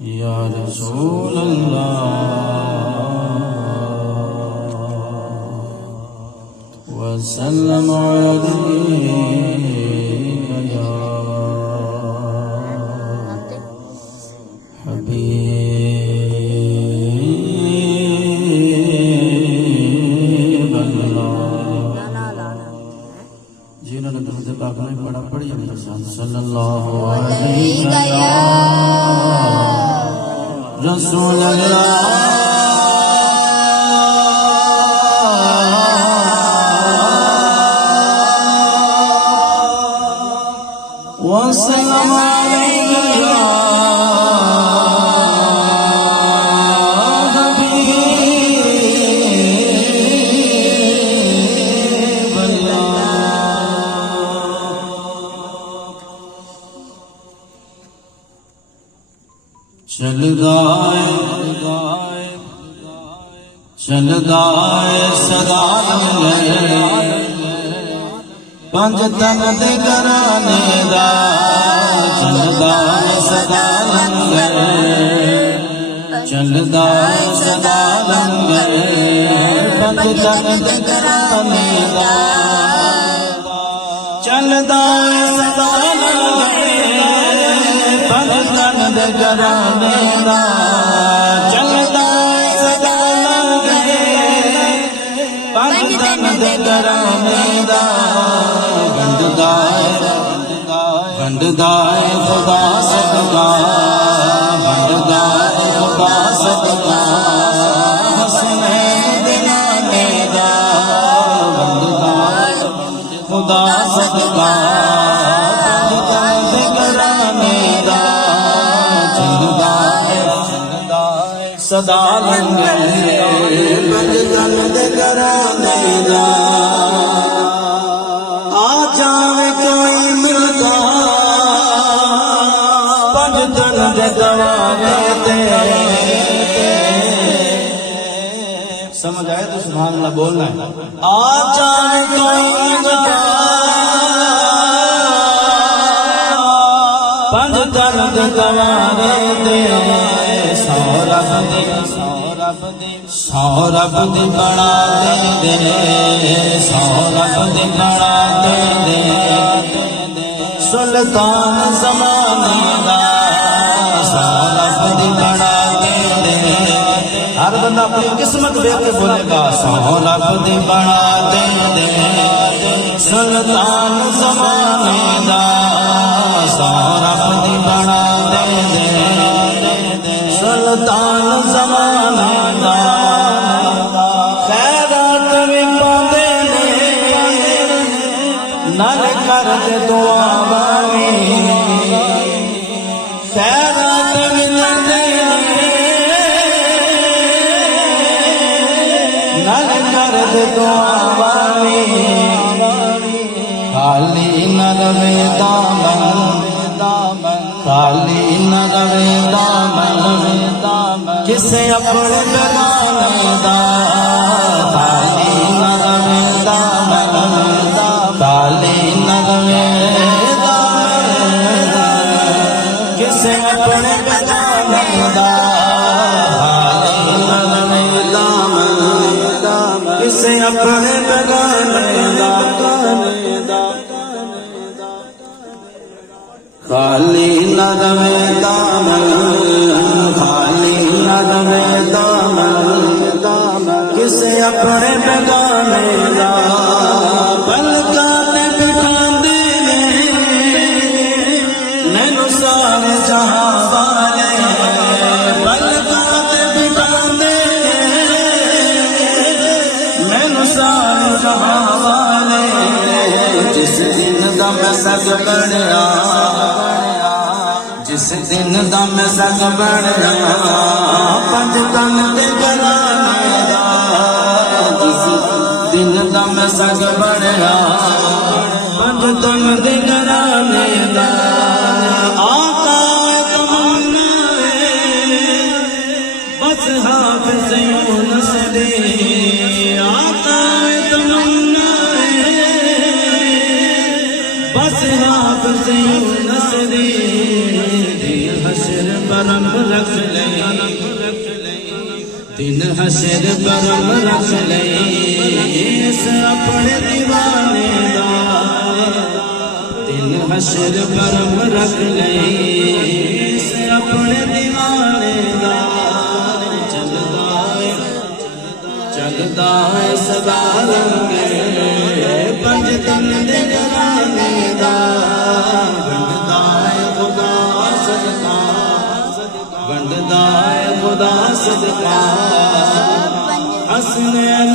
या रसूल अल्लाह वसल्लम अलैका या हबीब अल्लाह। जिन्होंने दरूद पाक में पढ़ा पढ़िए सल्लल्लाहु अलैका या रसूल अल्लाह वसल्लम अलैका या हबीब अल्लाह। चलदाए सदा लंगर पंज तन दे घराने दा चलदाए सदा लंगर चलदाए सदा लंगर पंज तन दे घराने दा चलदाए सदा लंगर पंज तन दे घराने दा वंडदाए खुदा सदका वंडदाए खुदा सदका हसनैन दिलाने दा वंडदाए खुदा सदका वंडदाए घराने दा चलदाए सदा लंगर वंडदाए घराने दा आ जावे कोई मिलता समझ आए तो सुभान अल्लाह बोलना है। आ जाए कोई पंज दर्द दवारे दे सौरभ दी बना दे सौरभ दी बना दे सुल्तान ज़माने दा हर बंदा अपनी किस्मत देख के बोलेगा सौरभ दी बना दे सुल्तान ज़माने दा सौरभ दी बना दे सुल्तान ज़माने दा खैरात भी पाते ने नल कर दे दुआवां खैरात भी लेंदे नल कर दे दुआवां खाली न रवे दामन खाली न रवे दामन किसे अपने बेगाने दा खाली न रवे दामन खाली न रवे किसे अपने बेगाने दा खाली न रवे दामन किसे अपने बेगाने दा खाली न रवे दामन खाली न रवे दामन किसे अपने बेगाने दा पलकां ते बिठांदे ने नैनू सारे जहां वाले पलकां ते बिठांदे ने नैनू सारे जहां वाले जिस दिन दा मैं सग बनया जिस दिन दा मैं सग बनया पंज तन दे घराने दा जिस दिन दा मैं सग बनया पंज तन दे घराने दा आका तमन्ना बस हाफिज़ यूनुस दे आका तमन्ना बस हाफिज़ यूनुस दे हशर परम रख ले, दिन हशर परम रख ले, इस अपने दीवाने दा, दिन हशर परम रख ले, इस अपने दीवाने दा, चलदा है सदा लंगे, पंज दिन दे जलाने दा, बनदा है खुदा सदका, बनदा है खुदा सदका, हसनैन